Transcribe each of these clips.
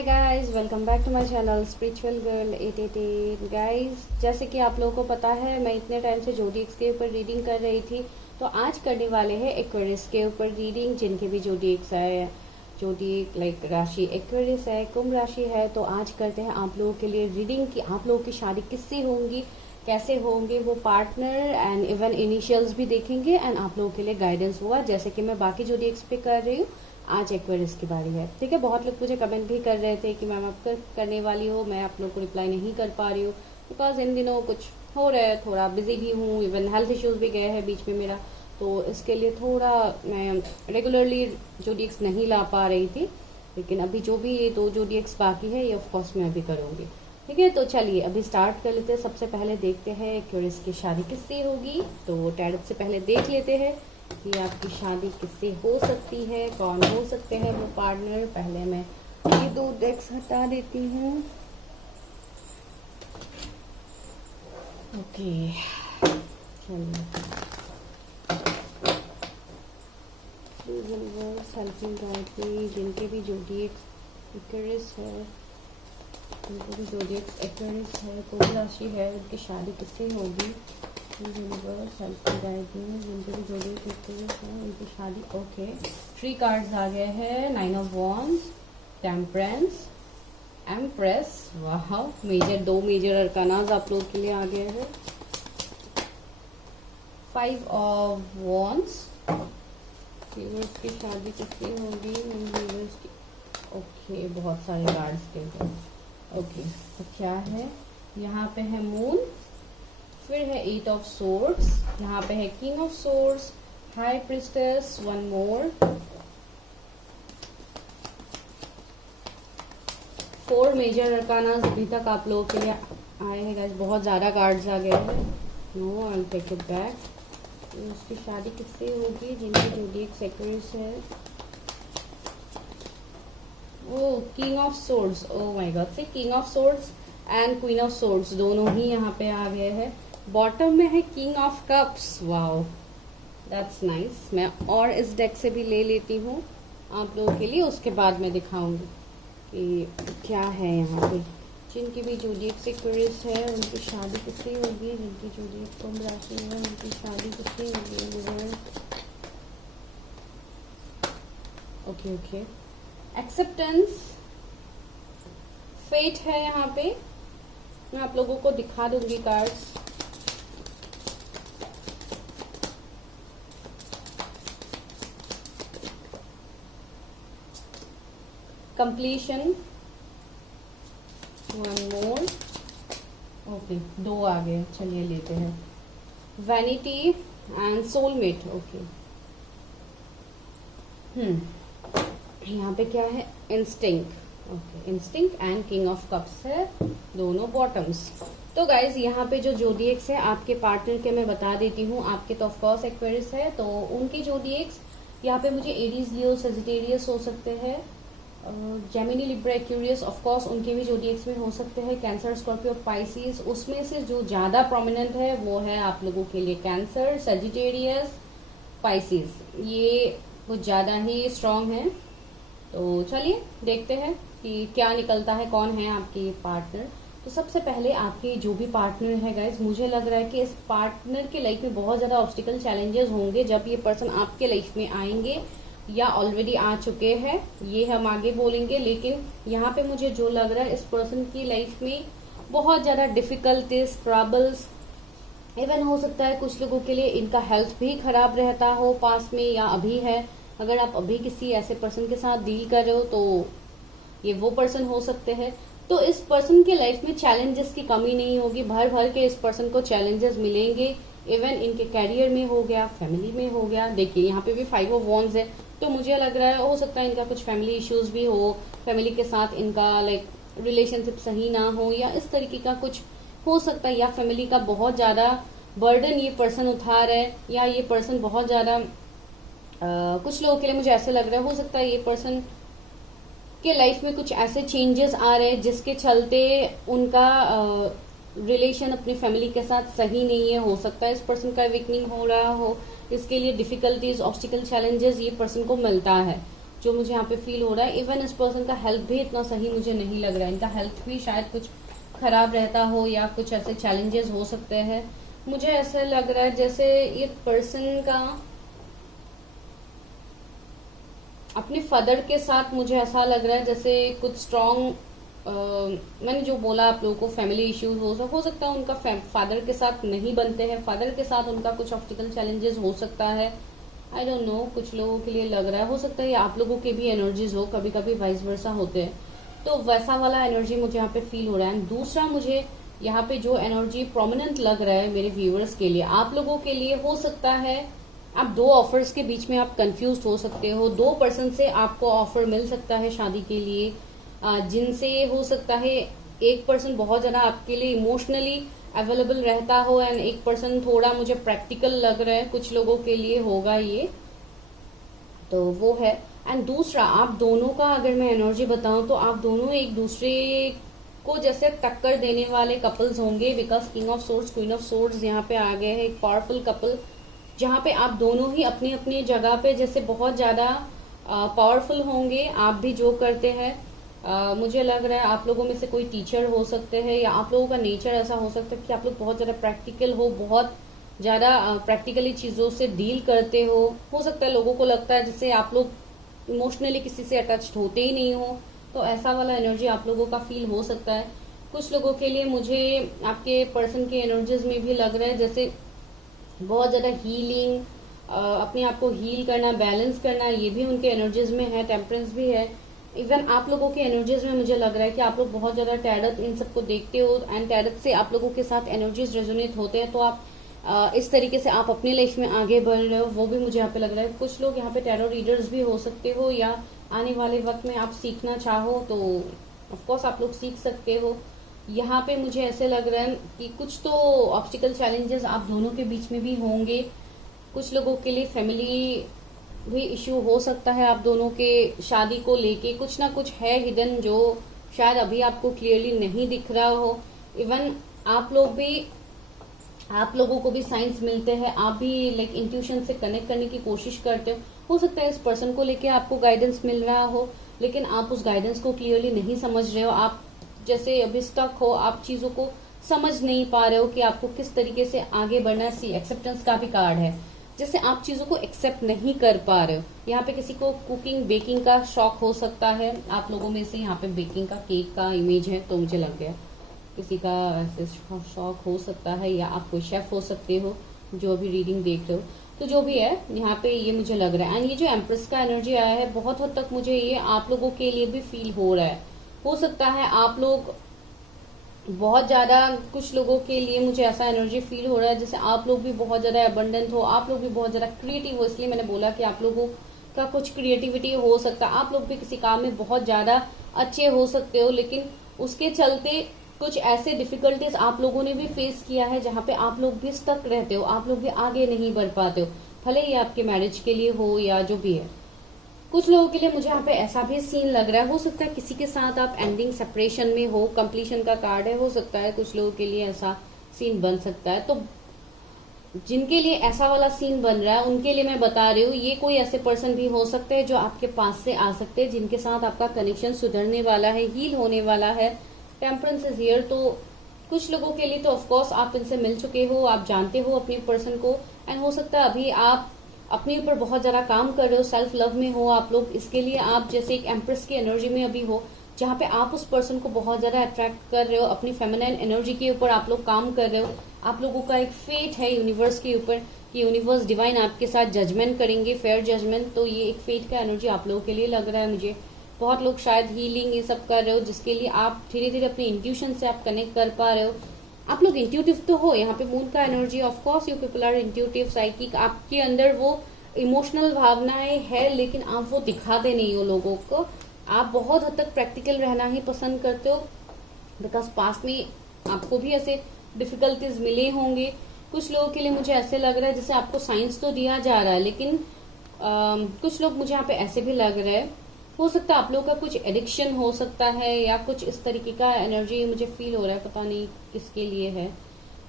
Hi guys, welcome back to my channel spiritual girl 888। Guys, जैसे कि आप लोगों को पता है, मैं इतने टाइम से जोडिएक्स के ऊपर रीडिंग कर रही थी, तो आज करने वाले हैं एक्वेरियस के ऊपर रीडिंग, जिनके भी जोडिएक्स है, जोडिएक लाइक राशि एक्वेरियस है, कुंभ राशि है। तो आज करते हैं आप लोगों के लिए रीडिंग कि आप लोगों की शादी किससे होंगी, कैसे होंगे वो पार्टनर, एंड इवन इनिशियल्स भी देखेंगे, एंड आप लोगों के लिए गाइडेंस हुआ जैसे कि मैं बाकी जोडिएक्स पे कर रही हूँ। आज एक्वेरियस की बारी है, ठीक है। बहुत लोग मुझे कमेंट भी कर रहे थे कि मैम अब तक करने वाली हो, मैं आप लोग को रिप्लाई नहीं कर पा रही हूँ बिकॉज इन दिनों कुछ हो रहा है, थोड़ा बिजी भी हूँ, इवन हेल्थ इश्यूज भी गए हैं बीच में मेरा, तो इसके लिए थोड़ा मैं रेगुलरली जोडिएक्स नहीं ला पा रही थी। लेकिन अभी जो भी ये 2 जोडिएक्स बाकी है, ये ऑफकोर्स मैं अभी करूँगी, ठीक है। तो चलिए अभी स्टार्ट कर लेते हैं। सबसे पहले देखते हैं एक्वेरियस की शादी किससे होगी। तो टैरोट से पहले देख लेते हैं कि आपकी शादी किससे हो सकती है, कौन हो सकते हैं वो पार्टनर। पहले मैं ये 2 डेक्स हटा देती हूँ। ओके, चलिए हेल्पिंग गाइड की जिनके भी जोडिएक्स एक्वेरियस है, जिनके भी जोडिएक्स एक्वेरियस है, कुंभ राशि है, उनकी शादी किससे होगी। यूनिवर्स हेल्पिंग गाइड में जिनके भी जोडिएक्स एक्वेरियस है, उनकी शादी। ओके, 3 कार्ड्स आ गए हैं। 9 ऑफ वॉन्ड्स, टेम्परेंस, एम्प्रेस। वाह, मेजर 2 मेजर अरकानाज आप लोगों के लिए आ गए हैं। 5 ऑफ वॉन्ड्स, यूनिवर्स की शादी किससे होगी, यूनिवर्स की। ओके, बहुत सारे कार्ड्स के हैं। ओके, तो क्या है, यहाँ पे है मून, फिर है 8 ऑफ सोर्ड्स, यहाँ पे है king of swords, high priestess, 1 more, 4 major arcanas अभी तक आप लोगों के लिए आए हैं गाइस। बहुत ज्यादा कार्ड्स आ गए हैं। No, I will take it back. उसकी शादी किससे होगी, जिनकी जोडिएक्स एक्वेरियस है। Oh, king of swords, oh my god, से king of swords and queen of swords दोनों ही यहाँ पे आ गए हैं। बॉटम में है king of cups. Wow, that's nice. मैं और इस डेक से भी ले लेती हूँ आप लोगों के लिए, उसके बाद मैं दिखाऊंगी कि क्या है यहाँ पे। जिनकी भी जोडिएक्स एक्वेरियस है, उनकी शादी किससे होगी, जिनकी जोडिएक्स कुंभ राशि है, उनकी शादी किससे होगी। ओके ओके, एक्सेप्टेंस, फेट है यहाँ पे। मैं आप लोगों को दिखा दूंगी कार्ड्स। कंप्लीशन, 1 मोर। ओके, 2 आ गए, चलिए लेते हैं। Vanity and soulmate. ओके, यहाँ पे क्या है, instinct. Okay, instinct and king of cups है, दोनों बॉटम्स। तो गाइज, यहाँ पे जो जोडिएक्स है आपके पार्टनर के, मैं बता देती हूँ। आपके तो ऑफकोर्स एक्वेरियस है, तो उनकी जोडिएक्स यहाँ पे मुझे एरीज, लियो, सेजिटेरियस हो सकते हैं। जेमिनी, लिब्रा, एक्वेरियस ऑफकोर्स उनके भी जोडिएक्स में हो सकते हैं। Cancer, Scorpio, Pisces. उसमें से जो ज्यादा प्रोमिनेंट है वो है आप लोगों के लिए कैंसर, सेजिटेरियस, पाइसिस, ये कुछ ज्यादा ही स्ट्रांग है। तो चलिए देखते हैं कि क्या निकलता है, कौन है आपके पार्टनर। तो सबसे पहले आपके जो भी पार्टनर है गाइज, मुझे लग रहा है कि इस पार्टनर के लाइफ में बहुत ज्यादा ऑब्स्टिकल चैलेंजेस होंगे जब ये पर्सन आपके लाइफ में आएंगे, या ऑलरेडी आ चुके हैं, ये हम आगे बोलेंगे। लेकिन यहाँ पे मुझे जो लग रहा है, इस पर्सन की लाइफ में बहुत ज्यादा डिफिकल्टीज, ट्रबल्स, इवन हो सकता है कुछ लोगों के लिए इनका हेल्थ भी खराब रहता हो पास में, या अभी है। अगर आप अभी किसी ऐसे पर्सन के साथ डील कर रहे हो तो ये वो पर्सन हो सकते हैं। तो इस पर्सन के लाइफ में चैलेंजेस की कमी नहीं होगी, भर भर के इस पर्सन को चैलेंजेस मिलेंगे। इवन इनके करियर में हो गया, फैमिली में हो गया। देखिए यहाँ पे भी 5 ऑफ वॉन्ड्स है, तो मुझे लग रहा है हो सकता है इनका कुछ फैमिली इश्यूज भी हो, फैमिली के साथ इनका लाइक रिलेशनशिप सही ना हो, या इस तरीके का कुछ हो सकता है। या फैमिली का बहुत ज्यादा बर्डन ये पर्सन उठा रहा है, या ये पर्सन बहुत ज्यादा कुछ लोगों के लिए मुझे ऐसे लग रहा है, हो सकता है ये पर्सन के लाइफ में कुछ ऐसे चेंजेस आ रहे हैं जिसके चलते उनका रिलेशन अपनी फैमिली के साथ सही नहीं है। हो सकता है इस पर्सन का वीकनिंग हो रहा हो, इसके लिए डिफिकल्टीज, ऑब्स्टिकल, चैलेंजेस ये पर्सन को मिलता है। जो मुझे यहाँ पे फील हो रहा है। इवन इस पर्सन का हेल्थ भी इतना सही मुझे नहीं लग रहा है, इनका हेल्थ भी शायद कुछ खराब रहता हो या कुछ ऐसे चैलेंजेस हो सकते हैं। मुझे ऐसा लग रहा है जैसे ये पर्सन का अपने फादर के साथ, मुझे ऐसा लग रहा है जैसे कुछ स्ट्रॉन्ग, मैंने जो बोला आप लोगों को फैमिली इश्यूज हो सकता है उनका फादर के साथ नहीं बनते हैं, फादर के साथ उनका कुछ ऑब्स्टिकल चैलेंजेस हो सकता है। आई डोंट नो, कुछ लोगों के लिए लग रहा है, हो सकता है आप लोगों के भी एनर्जीज हो, कभी कभी वाइस वर्सा होते हैं, तो वैसा वाला एनर्जी मुझे यहाँ पे फील हो रहा है। दूसरा मुझे यहाँ पे जो एनर्जी प्रोमिनेंट लग रहा है मेरे व्यूअर्स के लिए, आप लोगों के लिए हो सकता है आप दो ऑफर्स के बीच में आप कंफ्यूज हो सकते हो। दो पर्सन से आपको ऑफर मिल सकता है शादी के लिए, जिनसे हो सकता है एक पर्सन बहुत ज्यादा आपके लिए इमोशनली अवेलेबल रहता हो एंड एक पर्सन थोड़ा मुझे प्रैक्टिकल लग रहा है, कुछ लोगों के लिए होगा ये, तो वो है। एंड दूसरा, आप दोनों का अगर मैं एनर्जी बताऊं तो आप दोनों एक दूसरे को जैसे टक्कर देने वाले कपल्स होंगे, because king of swords, queen of swords यहाँ पे आ गए हैं, एक पावरफुल कपल जहाँ पे आप दोनों ही अपनी अपनी जगह पे जैसे बहुत ज्यादा पावरफुल होंगे। आप भी जो करते हैं, मुझे लग रहा है आप लोगों में से कोई टीचर हो सकते हैं या आप लोगों का नेचर ऐसा हो सकता है कि आप लोग बहुत ज्यादा प्रैक्टिकल हो, बहुत ज्यादा प्रैक्टिकली चीजों से डील करते हो सकता है लोगों को लगता है जैसे आप लोग इमोशनली किसी से अटैच्ड होते ही नहीं हो, तो ऐसा वाला एनर्जी आप लोगों का फील हो सकता है। कुछ लोगों के लिए मुझे आपके पर्सन के एनर्जीज में भी लग रहा है जैसे बहुत ज्यादा हीलिंग, अपने आप को हील करना, बैलेंस करना, ये भी उनके एनर्जीज में है, टेम्परेंस भी है। इवन आप लोगों के एनर्जीज में मुझे लग रहा है कि आप लोग बहुत ज्यादा टैरट इन सबको देखते हो एंड टैरट से आप लोगों के साथ एनर्जीज रेजोनेट होते हैं, तो आप इस तरीके से आप अपनी लाइफ में आगे बढ़ रहे हो, वो भी मुझे यहाँ पे लग रहा है। कुछ लोग यहाँ पे टैरो रीडर्स भी हो सकते हो या आने वाले वक्त में आप सीखना चाहो तो ऑफकोर्स आप लोग सीख सकते हो। यहाँ पे मुझे ऐसे लग रहा है कि कुछ तो ऑब्स्टिकल चैलेंजेस आप दोनों के बीच में भी होंगे। कुछ लोगों के लिए फैमिली भी इश्यू हो सकता है, आप दोनों के शादी को लेके कुछ ना कुछ है हिडन जो शायद अभी आपको क्लियरली नहीं दिख रहा हो। इवन आप लोगों को भी साइंस मिलते हैं, आप भी लाइक इंट्यूशन से कनेक्ट करने की कोशिश करते हो सकता है इस पर्सन को लेके आपको गाइडेंस मिल रहा हो, लेकिन आप उस गाइडेंस को क्लियरली नहीं समझ रहे हो, आप जैसे अभी स्टक हो, आप चीजों को समझ नहीं पा रहे हो कि आपको किस तरीके से आगे बढ़ना है। सी एक्सेप्टेंस का भी कार्ड है, जैसे आप चीजों को एक्सेप्ट नहीं कर पा रहे हो। यहाँ पे किसी को कुकिंग बेकिंग का शौक हो सकता है, आप लोगों में से यहाँ पे बेकिंग का केक का इमेज है तो मुझे लग गया किसी का ऐसे शौक हो सकता है, या आप कोई शेफ हो सकते हो जो अभी रीडिंग देख रहे हो। तो जो भी है यहाँ पे ये मुझे लग रहा है। एंड ये जो एम्प्रेस का एनर्जी आया है बहुत हद तक मुझे ये आप लोगों के लिए भी फील हो रहा है। हो सकता है आप लोग बहुत ज्यादा, कुछ लोगों के लिए मुझे ऐसा एनर्जी फील हो रहा है जैसे आप लोग भी बहुत ज्यादा अबंडेंट हो, आप लोग भी बहुत ज्यादा क्रिएटिव हो, इसलिए मैंने बोला कि आप लोगों का कुछ क्रिएटिविटी हो सकता है, आप लोग भी किसी काम में बहुत ज्यादा अच्छे हो सकते हो, लेकिन उसके चलते कुछ ऐसे डिफिकल्टीज आप लोगों ने भी फेस किया है जहाँ पे आप लोग भी स्टक रहते हो, आप लोग भी आगे नहीं बढ़ पाते हो, भले ही आपके मैरिज के लिए हो या जो भी है। कुछ लोगों के लिए मुझे यहाँ पे ऐसा भी सीन लग रहा है, हो सकता है किसी के साथ आप एंडिंग सेपरेशन में हो, कंप्लीशन का कार्ड है, हो सकता है कुछ लोगों के लिए ऐसा सीन बन सकता है। तो जिनके लिए ऐसा वाला सीन बन रहा है उनके लिए मैं बता रही हूँ, ये कोई ऐसे पर्सन भी हो सकते हैं जो आपके पास से आ सकते हैं, जिनके साथ आपका कनेक्शन सुधरने वाला है, हील होने वाला है। टेम्परेंस इज हियर, तो कुछ लोगों के लिए तो ऑफकोर्स आप इनसे मिल चुके हो, आप जानते हो अपने पर्सन को, एंड हो सकता है अभी आप अपने ऊपर बहुत ज्यादा काम कर रहे हो, सेल्फ लव में हो आप लोग, इसके लिए आप जैसे एक एम्प्रेस की एनर्जी में अभी हो जहाँ पे आप उस पर्सन को बहुत ज्यादा अट्रैक्ट कर रहे हो, अपनी फेमिनाइन एनर्जी के ऊपर आप लोग काम कर रहे हो। आप लोगों का एक फेट है यूनिवर्स के ऊपर कि यूनिवर्स डिवाइन आपके साथ जजमेंट करेंगे, फेयर जजमेंट, तो ये एक फेट का एनर्जी आप लोगों के लिए लग रहा है मुझे। बहुत लोग शायद हीलिंग ये सब कर रहे हो जिसके लिए आप धीरे धीरे अपनी इंट्यूशन से आप कनेक्ट कर पा रहे हो। आप लोग इंट्यूटिव तो हो, यहाँ पे मून का energy, of course you people are intuitive, psychic, आपके अंदर वो इमोशनल भावनाएं है लेकिन आप वो दिखाते नहीं हो लोगों को। आप बहुत हद तक प्रैक्टिकल रहना ही पसंद करते हो, बिकॉज पास्ट में आपको भी ऐसे डिफिकल्टीज मिले होंगे। कुछ लोगों के लिए मुझे ऐसे लग रहा है जैसे आपको साइंस तो दिया जा रहा है, लेकिन कुछ लोग मुझे यहाँ पे ऐसे भी लग रहा है, हो सकता है आप लोगों का कुछ एडिक्शन हो सकता है या कुछ इस तरीके का एनर्जी मुझे फील हो रहा है, पता नहीं किसके लिए है।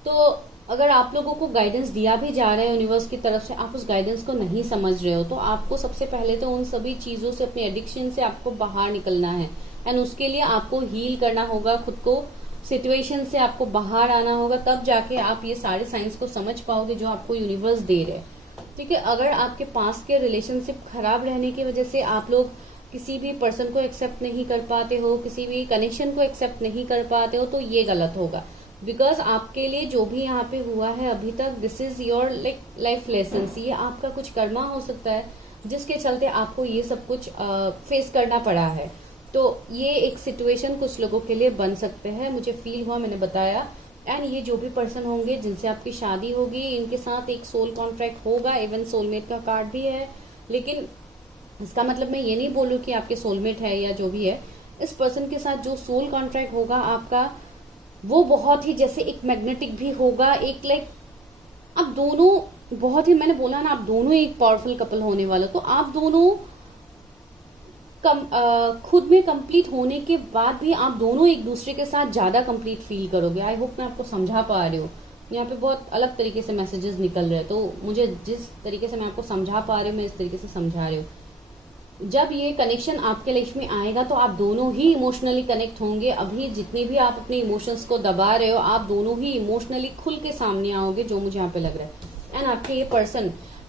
तो अगर आप लोगों को गाइडेंस दिया भी जा रहा है यूनिवर्स की तरफ से, आप उस गाइडेंस को नहीं समझ रहे हो, तो आपको सबसे पहले तो उन सभी चीजों से, अपने एडिक्शन से आपको बाहर निकलना है। एंड उसके लिए आपको हील करना होगा खुद को, सिचुएशन से आपको बाहर आना होगा, तब जाके आप ये सारे साइंस को समझ पाओगे जो आपको यूनिवर्स दे रहे हैं। ठीक है, अगर आपके पास के रिलेशनशिप खराब रहने की वजह से आप लोग किसी भी पर्सन को एक्सेप्ट नहीं कर पाते हो, किसी भी कनेक्शन को एक्सेप्ट नहीं कर पाते हो, तो ये गलत होगा। बिकॉज आपके लिए जो भी यहाँ पे हुआ है अभी तक, this is your life lesson. ये आपका कुछ कर्मा हो सकता है जिसके चलते आपको ये सब कुछ फेस करना पड़ा है। तो ये एक सिचुएशन कुछ लोगों के लिए बन सकते हैं, मुझे फील हुआ, मैंने बताया। एंड ये जो भी पर्सन होंगे जिनसे आपकी शादी होगी, इनके साथ एक सोल कॉन्ट्रैक्ट होगा। इवन सोलमेट का कार्ड भी है, लेकिन इसका मतलब मैं ये नहीं बोलूं कि आपके सोलमेट है या जो भी है। इस पर्सन के साथ जो सोल कॉन्ट्रैक्ट होगा आपका, वो बहुत ही जैसे एक मैग्नेटिक भी होगा, एक आप दोनों बहुत ही, मैंने बोला ना, आप दोनों एक पावरफुल कपल होने वाले। तो आप दोनों खुद में कंप्लीट होने के बाद भी आप दोनों एक दूसरे के साथ ज्यादा कंप्लीट फील करोगे। आई होप मैं आपको समझा पा रही हूँ। यहाँ पे बहुत अलग तरीके से मैसेजेस निकल रहे हैं, तो मुझे जिस तरीके से मैं आपको समझा पा रही हूँ, मैं इस तरीके से समझा रही हूँ। जब ये कनेक्शन आपके लाइफ में आएगा तो आप दोनों ही इमोशनली कनेक्ट होंगे। अभी जितने भी आप अपने इमोशंस को दबा रहे हो, आप दोनों ही इमोशनली खुल के सामने आओगे, जो मुझे यहाँ पे लग रहा है। एंड आपके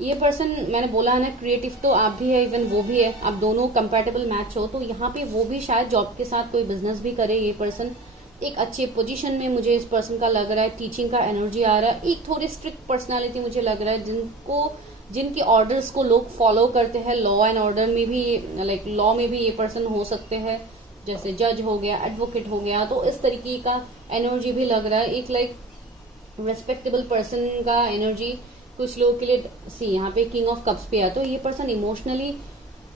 ये पर्सन मैंने बोला है ना, क्रिएटिव तो आप भी है, इवन वो भी है, आप दोनों कंपैटिबल मैच हो। तो यहाँ पे वो भी शायद जॉब के साथ कोई बिजनेस भी करे। ये पर्सन एक अच्छे पोजीशन में मुझे इस पर्सन का लग रहा है, टीचिंग का एनर्जी आ रहा है। एक थोड़ी स्ट्रिक्ट पर्सनालिटी मुझे लग रहा है, जिनके ऑर्डर्स को लोग फॉलो करते हैं। लॉ एंड ऑर्डर में भी, लॉ में भी ये पर्सन हो सकते हैं, जैसे जज हो गया, एडवोकेट हो गया। तो इस तरीके का एनर्जी भी लग रहा है, एक रेस्पेक्टेबल पर्सन का एनर्जी कुछ लोगों के लिए। सी यहाँ पे किंग ऑफ कप्स पे है, तो ये पर्सन इमोशनली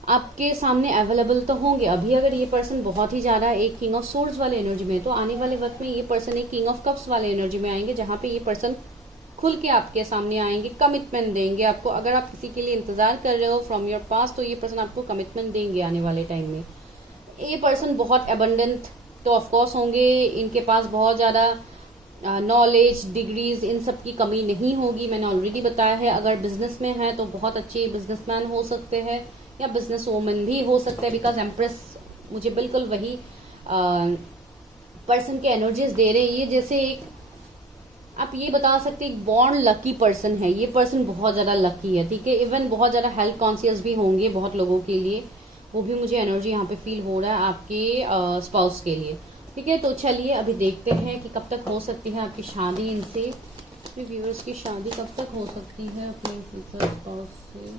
आपके सामने अवेलेबल तो होंगे। अभी अगर ये पर्सन बहुत ही ज्यादा एक किंग ऑफ सोर्ड्स वाले एनर्जी में, तो आने वाले वक्त में ये पर्सन एक किंग ऑफ कप्स वाले एनर्जी में आएंगे, जहां पे ये पर्सन खुल के आपके सामने आएंगे, कमिटमेंट देंगे आपको। अगर आप किसी के लिए इंतजार कर रहे हो फ्रॉम योर पास्ट, तो ये पर्सन आपको कमिटमेंट देंगे आने वाले टाइम में। ये पर्सन बहुत अबंडेंट तो ऑफकोर्स होंगे, इनके पास बहुत ज्यादा नॉलेज, डिग्रीज, इन सब की कमी नहीं होगी, मैंने ऑलरेडी बताया है। अगर बिजनेस में है तो बहुत अच्छे बिजनेसमैन हो सकते हैं, या बिजनेस वूमन भी हो सकता है। बिकॉज एम्प्रेस मुझे बिल्कुल वही पर्सन के एनर्जीज दे रहे हैं। ये जैसे एक, आप ये बता सकते हैं, एक बॉर्न लकी पर्सन है। ये पर्सन बहुत ज्यादा लकी है, ठीक है। इवन बहुत ज्यादा हेल्थ कॉन्शियस भी होंगे बहुत लोगों के लिए, वो भी मुझे एनर्जी यहाँ पे फील हो रहा है आपके स्पाउस के लिए, ठीक है। तो चलिए अभी देखते हैं कि कब तक हो सकती है आपकी शादी इनसे। व्यूअर्स की शादी कब तक हो सकती है अपने फ्यूचर स्पाउस से।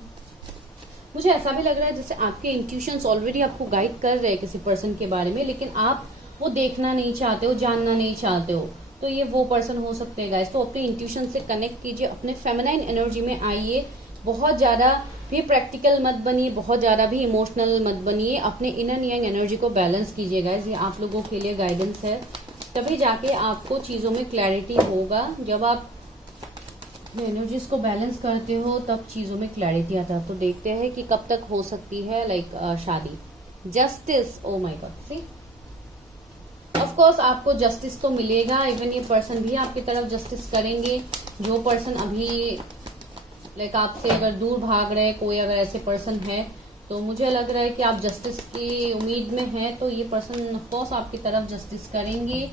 मुझे ऐसा भी लग रहा है जैसे आपके इंट्यूशंस ऑलरेडी आपको गाइड कर रहे हैं किसी पर्सन के बारे में, लेकिन आप वो देखना नहीं चाहते हो, जानना नहीं चाहते हो। तो ये वो पर्सन हो सकते हैं गाइस। तो अपने इंट्यूशन से कनेक्ट कीजिए, अपने फेमिनाइन एनर्जी में आइए। बहुत ज्यादा भी प्रैक्टिकल मत बनिए, बहुत ज्यादा भी इमोशनल मत बनिए। अपने इनर यांग एनर्जी को बैलेंस कीजिए गाइस। ये आप लोगों के लिए गाइडेंस है, तभी जाके आपको चीजों में क्लैरिटी होगा। जब आप एनर्जीज को बैलेंस करते हो तब चीजों में क्लैरिटी आता है। तो देखते हैं कि कब तक हो सकती है शादी। Justice, oh my God, see of course आपको जस्टिस तो मिलेगा। इवन ये पर्सन भी आपकी तरफ जस्टिस करेंगे। जो पर्सन अभी आपसे अगर दूर भाग रहे, कोई अगर ऐसे पर्सन है, तो मुझे लग रहा है कि आप जस्टिस की उम्मीद में है, तो ये पर्सन ऑफ कोर्स आपकी तरफ जस्टिस करेंगे।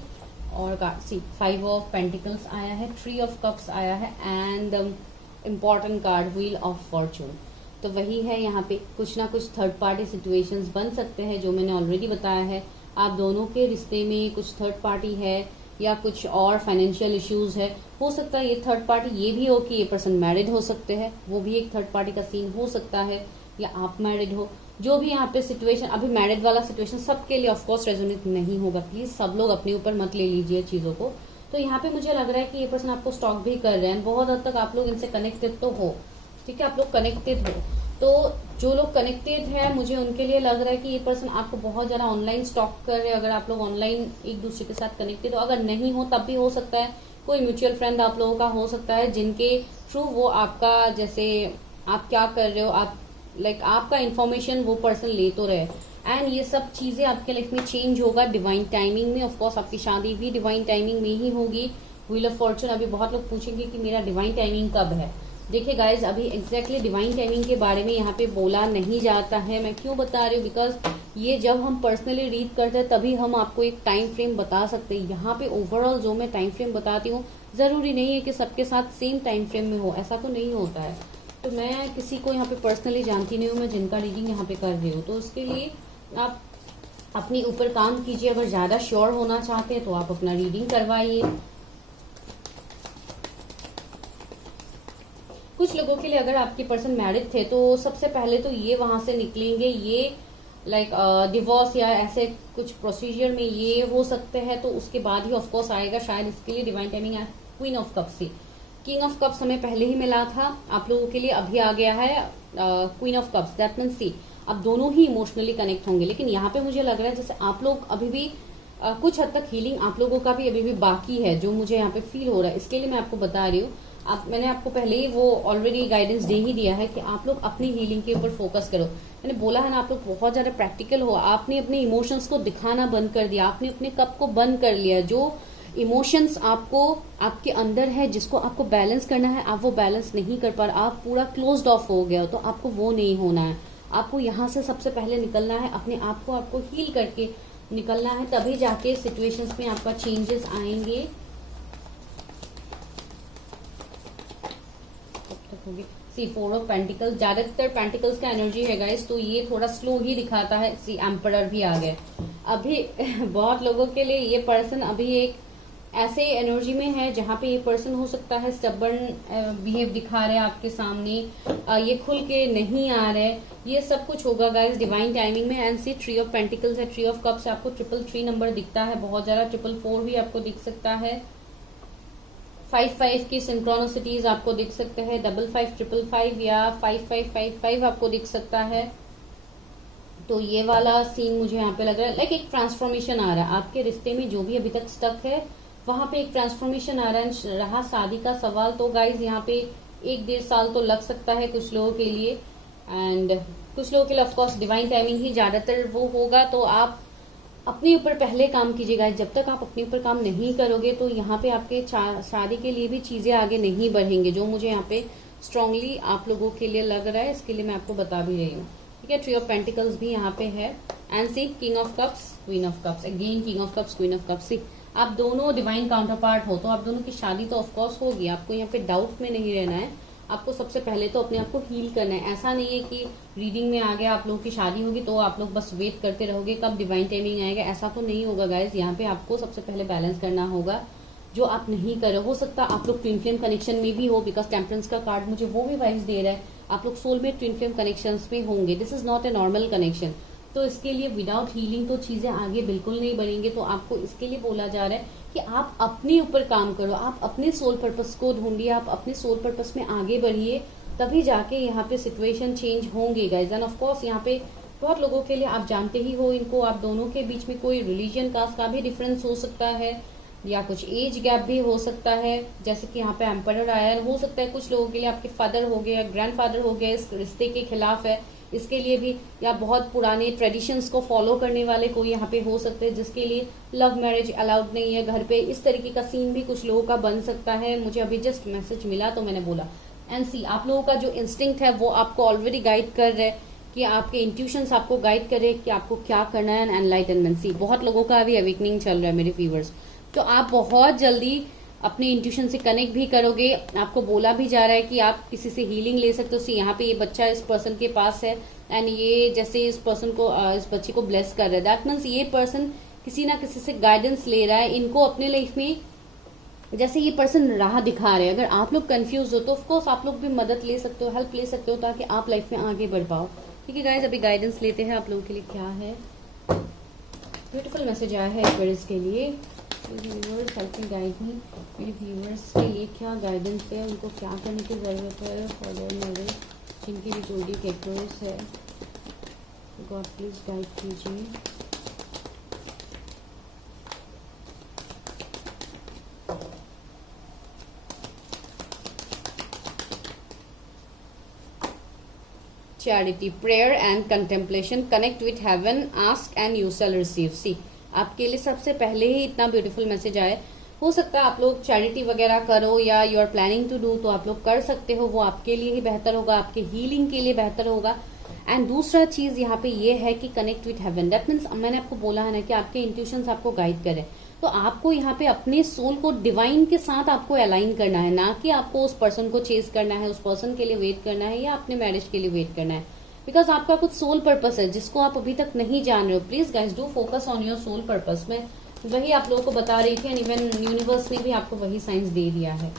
और सी 5 ऑफ पेंटिकल्स आया है, 3 ऑफ कप्स आया है, and important card wheel of Fortune. तो वही है, यहाँ पे कुछ ना कुछ थर्ड पार्टी सिचुएशंस बन सकते हैं, जो मैंने ऑलरेडी बताया है। आप दोनों के रिश्ते में कुछ थर्ड पार्टी है, या कुछ और फाइनेंशियल इश्यूज है। हो सकता है ये थर्ड पार्टी ये भी हो कि ये पर्सन मैरिड हो सकते हैं, वो भी एक थर्ड पार्टी का सीन हो सकता है, या आप मैरिड हो। जो भी यहाँ पे सिचुएशन, अभी मैरिड वाला सिचुएशन सबके लिए ऑफकोर्स रेजोनेट नहीं होगा। प्लीज सब लोग अपने ऊपर मत ले लीजिए चीजों को। तो यहाँ पे मुझे लग रहा है कि ये पर्सन आपको स्टॉक भी कर रहे हैं। बहुत हद तक आप लोग इनसे कनेक्टेड तो हो, ठीक है, आप लोग कनेक्टेड हो। तो जो लोग कनेक्टेड है, मुझे उनके लिए लग रहा है कि ये पर्सन आपको बहुत ज्यादा ऑनलाइन स्टॉक कर रहे हैं। अगर आप लोग ऑनलाइन एक दूसरे के साथ कनेक्टेड हो, अगर नहीं हो तब भी हो सकता है कोई म्यूचुअल फ्रेंड आप लोगों का हो सकता है, जिनके थ्रू वो आपका, जैसे आप क्या कर रहे हो, आप आपका इन्फॉर्मेशन वो पर्सन ले तो रहे। एंड ये सब चीजें आपके लाइफ में चेंज होगा डिवाइन टाइमिंग में। ऑफकोर्स आपकी शादी भी डिवाइन टाइमिंग में ही होगी। Wheel of Fortune. अभी बहुत लोग पूछेंगे कि मेरा डिवाइन टाइमिंग कब है। देखिए गाइज, अभी एग्जैक्टली डिवाइन टाइमिंग के बारे में यहाँ पे बोला नहीं जाता है। मैं क्यों बता रही हूँ, बिकॉज ये जब हम पर्सनली रीड करते हैं तभी हम आपको एक टाइम फ्रेम बता सकते हैं। यहाँ पे ओवरऑल जो मैं टाइम फ्रेम बताती हूँ, जरूरी नहीं है कि सबके साथ सेम टाइम फ्रेम में हो, ऐसा तो नहीं होता है। तो मैं किसी को यहाँ पे पर्सनली जानती नहीं हूँ, मैं जिनका रीडिंग यहाँ पे कर रही हूँ। तो उसके लिए आप अपने ऊपर काम कीजिए। अगर ज्यादा श्योर होना चाहते हैं तो आप अपना रीडिंग करवाइए। कुछ लोगों के लिए अगर आपके पर्सन मैरिड थे तो सबसे पहले तो ये वहां से निकलेंगे, ये लाइक डिवोर्स या ऐसे कुछ प्रोसीजर में ये हो सकते हैं, तो उसके बाद ही ऑफकोर्स आएगा शायद। इसके लिए डिवाइन टाइमिंग है क्वीन ऑफ कप्स से। किंग ऑफ कप्स हमें पहले ही मिला था, आप लोगों के लिए अभी आ गया है queen of cups. That means see, अब दोनों ही इमोशनली कनेक्ट होंगे। लेकिन यहाँ पे मुझे लग रहा है जैसे आप लोग अभी भी कुछ हद तक हीलिंग आप लोगों का भी अभी भी बाकी है, जो मुझे यहाँ पे फील हो रहा है। इसके लिए मैं आपको बता रही हूँ, मैंने आपको पहले ही वो ऑलरेडी गाइडेंस दे ही दिया है कि आप लोग अपनी हीलिंग के ऊपर फोकस करो। मैंने बोला है ना, आप लोग बहुत ज्यादा प्रैक्टिकल हो। आपने अपने इमोशंस को दिखाना बंद कर दिया, आपने अपने कप को बंद कर लिया। जो इमोशंस आपको आपके अंदर है, जिसको आपको बैलेंस करना है, आप वो बैलेंस नहीं कर पा रहे, आप पूरा क्लोज्ड ऑफ हो गया हो। तो आपको वो नहीं होना है। आपको यहाँ से सबसे पहले निकलना है, अपने आप को आपको हील करके निकलना है, तभी जाके सिचुएशंस में आपका चेंजेस आएंगे। सी 4 ऑफ पेंटिकल्स, ज्यादातर पेंटिकल्स का एनर्जी है गाइस, तो ये थोड़ा स्लो ही दिखाता है। सी एम्परर भी आ गए अभी बहुत लोगों के लिए ये पर्सन अभी एक ऐसे एनर्जी में है जहां पे ये पर्सन हो सकता है स्टबर्न बिहेव दिखा रहे हैं आपके सामने, ये खुल के नहीं आ रहे। ये सब कुछ होगा गाइस डिवाइन टाइमिंग में। And see three of pentacles है, ट्री ऑफ कप्स आपको 333 नंबर दिखता है, बहुत ज्यादा 444 भी आपको दिख सकता है। 55 की सिंक्रोनिसिटीज आपको दिख सकते हैं, 55 555 या 5555 आपको दिख सकता है। तो ये वाला सीन मुझे यहाँ पे लग रहा है लाइक एक ट्रांसफॉर्मेशन आ रहा है आपके रिश्ते में। जो भी अभी तक स्टक है वहां पे एक ट्रांसफॉर्मेशन आ रहा है। रहा शादी का सवाल तो गाइज यहाँ पे 1-1.5 साल तो लग सकता है कुछ लोगों के लिए, एंड कुछ लोगों के लिए ऑफकोर्स डिवाइन टाइमिंग ही ज्यादातर वो होगा। तो आप अपने ऊपर पहले काम कीजिएगा। जब तक आप अपने ऊपर काम नहीं करोगे तो यहाँ पे आपके शादी के लिए भी चीजें आगे नहीं बढ़ेंगे, जो मुझे यहाँ पे स्ट्रांगली आप लोगों के लिए लग रहा है। इसके लिए मैं आपको बता भी रही हूँ, ठीक है। ट्री ऑफ पेंटिकल्स भी यहाँ पे है, and see king of cups queen of cups, again king of cups queen of cups. See आप दोनों डिवाइन काउंटर पार्ट हो तो आप दोनों की शादी तो ऑफकोर्स होगी। आपको यहाँ पे डाउट में नहीं रहना है। आपको सबसे पहले तो अपने आप को हील करना है। ऐसा नहीं है कि रीडिंग में आ गया आप लोगों की शादी होगी तो आप लोग बस वेट करते रहोगे कब डिवाइन टाइमिंग आएगा, ऐसा तो नहीं होगा गाइज। यहाँ पे आपको सबसे पहले बैलेंस करना होगा, जो आप नहीं कर रहे हो सकता आप लोग ट्विन फ्लेम कनेक्शन में भी हो, बिकॉज टेम्परेंस का कार्ड मुझे वो भी वाइज दे रहा है। आप लोग सोलमेट ट्विन फ्लेम कनेक्शन में होंगे। This is not a normal connection. तो इसके लिए विदाउट हीलिंग तो चीजें आगे बिल्कुल नहीं बढ़ेंगे। तो आपको इसके लिए बोला जा रहा है कि आप अपने ऊपर काम करो, आप अपने सोल पर्पस को ढूंढिए, आप अपने सोल पर्पस में आगे बढ़िए, तभी जाके यहाँ पे सिचुएशन चेंज होंगे गाइज। एंड ऑफकोर्स यहाँ पे बहुत लोगों के लिए आप जानते ही हो इनको, आप दोनों के बीच में कोई रिलीजन कास्ट का भी डिफरेंस हो सकता है या कुछ एज गैप भी हो सकता है। जैसे कि यहाँ पे एम्परर आया है, हो सकता है कुछ लोगों के लिए आपके फादर हो गए या ग्रैंडफादर हो गए इस रिश्ते के खिलाफ है, इसके लिए भी, या बहुत पुराने ट्रेडिशंस को फॉलो करने वाले कोई यहाँ पे हो सकते हैं जिसके लिए लव मैरिज अलाउड नहीं है घर पे। इस तरीके का सीन भी कुछ लोगों का बन सकता है। मुझे अभी जस्ट मैसेज मिला तो मैंने बोला। एंड सी आप लोगों का जो इंस्टिंक्ट है वो आपको ऑलरेडी गाइड कर रहे हैं, कि आपके इंट्यूशंस आपको गाइड करे कि आपको क्या करना है। एंड एनलाइटनमेंट, सी बहुत लोगों का अभी अवेकनिंग चल रहा है मेरे व्यूअर्स, तो आप बहुत जल्दी अपने इंट्यूशन से कनेक्ट भी करोगे। आपको बोला भी जा रहा है कि आप किसी से हीलिंग ले सकते हो। सी यहाँ पे ये बच्चा इस पर्सन के पास है एंड ये जैसे इस पर्सन को इस बच्चे को ब्लेस कर रहा है, दैट मीन्स ये पर्सन किसी ना किसी से गाइडेंस ले रहा है इनको अपने लाइफ में। जैसे ये पर्सन राह दिखा रहे हैं, अगर आप लोग कंफ्यूज हो तो ऑफकोर्स आप लोग भी मदद ले सकते हो, हेल्प ले सकते हो, ताकि आप लाइफ में आगे बढ़ पाओ। ठीक है गाइज, अभी गाइडेंस लेते हैं आप लोगों के लिए क्या है। ब्यूटीफुल मैसेज आया है एक्वेरियस के लिए। Viewers help me guide me, मेरे व्यूअर्स के लिए क्या गाइडेंस है, उनको क्या करने की जरूरत है फॉर देयर मैरिज, जिनकी भी जोड़ी एक्वेरियस है। गॉड प्लीज गाइड कीजिए। Charity, prayer and contemplation, connect with heaven, ask and you shall receive. See आपके लिए सबसे पहले ही इतना ब्यूटीफुल मैसेज आया हो सकता है आप लोग चैरिटी वगैरह करो या you are planning to do, तो आप लोग कर सकते हो, वो आपके लिए ही बेहतर होगा, आपके हीलिंग के लिए बेहतर होगा। एंड दूसरा चीज यहाँ पे ये है कि connect with heaven. That means मैंने आपको बोला है ना कि आपके इंट्यूशंस आपको गाइड करें, तो आपको यहाँ पे अपने सोल को डिवाइन के साथ आपको अलाइन करना है, ना कि आपको उस पर्सन को चेज करना है, उस पर्सन के लिए वेट करना है या अपने मैरिज के लिए वेट करना है। बिकॉज आपका कुछ सोल पर्पस है जिसको आप अभी तक नहीं जान रहे हो। Please guys do focus on your soul purpose. में वही आप लोगों को बता रही थी, एंड इवन यूनिवर्स ने भी आपको वही साइंस दे दिया है।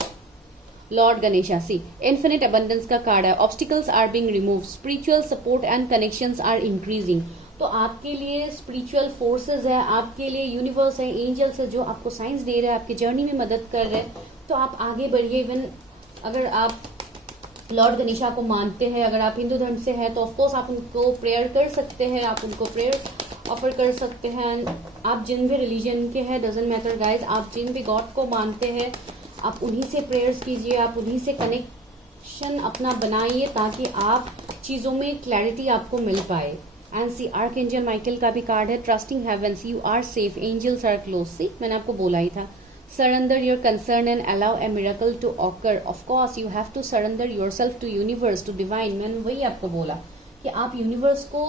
Lord Ganesha, see infinite abundance का कार्ड है। Obstacles are being remove, spiritual support and connections are increasing. तो आपके लिए स्पिरिचुअल फोर्सेस है, आपके लिए यूनिवर्स है, एंजल्स है जो आपको साइंस दे रहे हैं, आपकी जर्नी में मदद कर रहे हैं। तो आप आगे बढ़िए। इवन अगर आप लॉर्ड गणेशा को मानते हैं, अगर आप हिंदू धर्म से हैं, तो ऑफकोर्स आप उनको प्रेयर कर सकते हैं, आप उनको प्रेयर ऑफर कर सकते हैं। आप जिन भी रिलीजन के हैं, डजंट मैटर गाइज, आप जिन भी गॉड को मानते हैं आप उन्हीं से प्रेयर्स कीजिए, आप उन्हीं से कनेक्शन अपना बनाइए ताकि आप चीजों में क्लैरिटी आपको मिल पाए। And see archangel Michael का भी कार्ड है। Trusting heavens, you are safe, angels are close. See मैंने आपको बोला ही था। Surrender your concern and allow a miracle to occur. Of course, you have to surrender yourself to universe, to divine. मैंने वही आपको बोला कि आप यूनिवर्स को,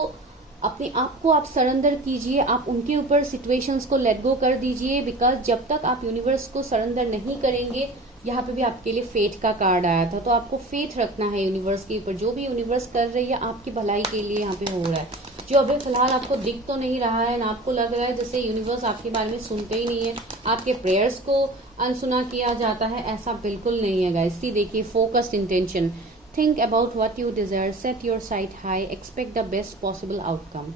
अपने आप को आप सरेंडर कीजिए, आप उनके ऊपर सिचुएशंस को लेट गो कर दीजिए। बिकॉज जब तक आप यूनिवर्स को सरेंडर नहीं करेंगे, यहाँ पे भी आपके लिए फेथ का कार्ड आया था, तो आपको फेथ रखना है यूनिवर्स के ऊपर। जो भी यूनिवर्स कर रही है आपकी भलाई के लिए यहाँ पे हो रहा है। जो अभी फिलहाल आपको दिख तो नहीं रहा है ना, आपको लग रहा है जैसे यूनिवर्स आपके बारे में सुनते ही नहीं है, आपके प्रेयर्स को अनसुना किया जाता है, ऐसा बिल्कुल नहीं है गाइस। सी देखिए, focused intention, think about what you desire, set your site high, expect the best possible outcome.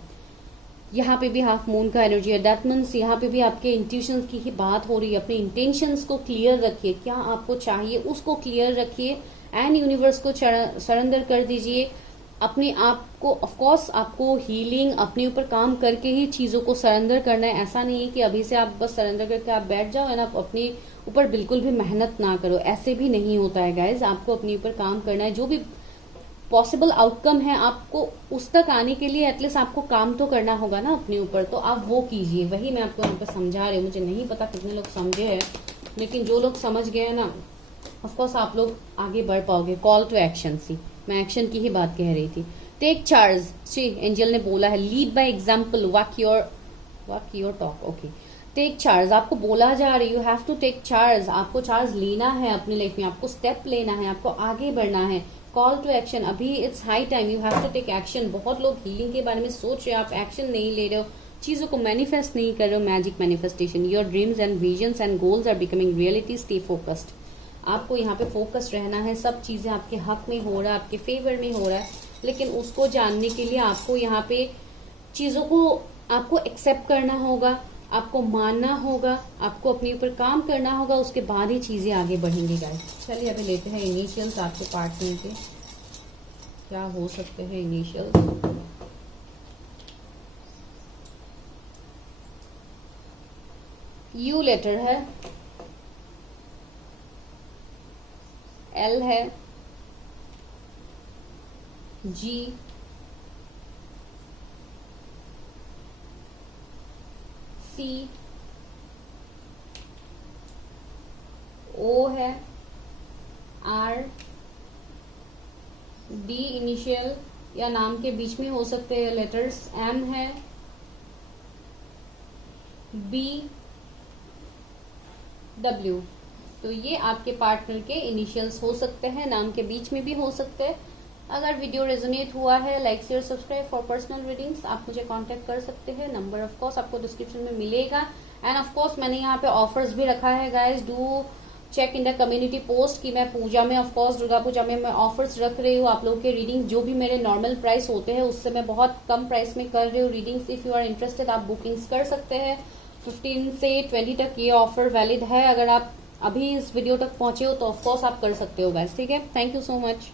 यहाँ पे भी हाफ मून का एनर्जी है। दैट मीन्स यहाँ पे भी आपके इंट्यूशन की ही बात हो रही है। अपने इंटेंशंस को क्लियर रखिए, क्या आपको चाहिए उसको क्लियर रखिए एंड यूनिवर्स को सरेंडर कर दीजिए। अपने आप को, ऑफकोर्स आपको हीलिंग अपने ऊपर काम करके ही चीजों को सरेंडर करना है। ऐसा नहीं है कि अभी से आप बस सरेंडर करके आप बैठ जाओ एंड आप अपने ऊपर बिल्कुल भी मेहनत ना करो, ऐसे भी नहीं होता है गाइज। आपको अपने ऊपर काम करना है। जो भी पॉसिबल आउटकम है आपको उस तक आने के लिए एटलीस्ट आपको काम तो करना होगा ना अपने ऊपर, तो आप वो कीजिए। वही मैं आपको यहाँ पे समझा रही हूँ। मुझे नहीं पता कितने लोग समझे हैं, लेकिन जो लोग समझ गए हैं ना, ऑफकोर्स आप लोग आगे बढ़ पाओगे। कॉल टू एक्शन, सी मैं एक्शन की ही बात कह रही थी। टेक चार्ज, सी एंजल ने बोला है, lead by example, walk your talk. Okay, take charge, आपको बोला जा रही, you have to take charge. आपको चार्ज लेना है अपनी लाइफ में, आपको स्टेप लेना है, आपको आगे बढ़ना है। कॉल टू एक्शन, अभी it's high time, you have to take action. बहुत लोग हीलिंग के बारे में सोच रहे हो, आप एक्शन नहीं ले रहे हो, चीजों को मैनिफेस्ट नहीं कर रहे हो। Magic manifestation, your dreams and visions and goals are becoming reality, stay focused. आपको यहाँ पे फोकस्ड रहना है। सब चीजें आपके हक में हो रहा है, आपके फेवर में हो रहा है, लेकिन उसको जानने के लिए आपको यहाँ पे चीजों को आपको एक्सेप्ट करना होगा, आपको मानना होगा, आपको अपने ऊपर काम करना होगा, उसके बाद ही चीजें आगे बढ़ेंगी गाइस। चलिए अभी लेते हैं इनिशियल्स आपके पार्टनर के, क्या हो सकते हैं इनिशियल्स। यू लेटर है, एल है, जी, सी, ओ है, आर, डी इनिशियल या नाम के बीच में हो सकते हैं लेटर्स, एम है, बी, डब्ल्यू। तो ये आपके पार्टनर के इनिशियल्स हो सकते हैं, नाम के बीच में भी हो सकते हैं। अगर वीडियो रेजोनेट हुआ है, like share subscribe for personal readings. आप मुझे कांटेक्ट कर सकते हैं, नंबर ऑफ कोर्स आपको डिस्क्रिप्शन में मिलेगा। एंड ऑफ कोर्स मैंने यहाँ पे ऑफर्स भी रखा है guys, do check in the community post कि मैं पूजा में, ऑफ कोर्स दुर्गा पूजा में मैं ऑफर्स रख रही हूँ। आप लोगों के रीडिंग जो भी मेरे नॉर्मल प्राइस होते हैं उससे मैं बहुत कम प्राइस में कर रही हूँ readings. If you are interested आप बुकिंग्स कर सकते हैं। 15 से 20 तक ये ऑफर वैलिड है। अगर आप अभी इस वीडियो तक पहुंचे हो तो ऑफकोर्स आप कर सकते हो गाइस, ठीक है। Thank you so much.